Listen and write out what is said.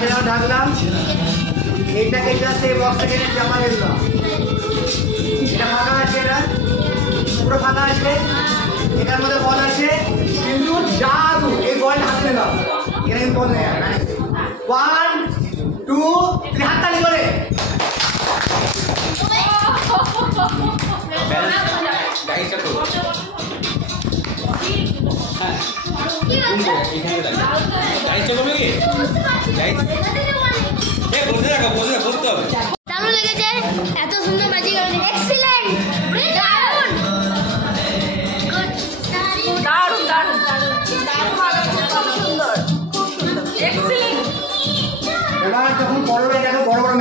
সেটা ঢাকলাম, এইটাকে জাস্ট এই বক্সটাকে চাপা দিলাম। এটা ফাঁকা আছে, এটা পুরো ফাঁকা আছে, এটার মধ্যে বল আছে কিন্তু জাদু এই বলটা হাতে নিলাম, এটা কিন্তু বল নেই। 1 2 3 হাততালি করে দারুণ লেগেছে, এত সুন্দর ম্যাজিক। এক্সিলেন্ট, দারুণ দারুণ দারুণ খুব সুন্দর, খুব সুন্দর, এক্সিলেন্ট। এবার যখন বড় হয়ে দেখো বড় বড়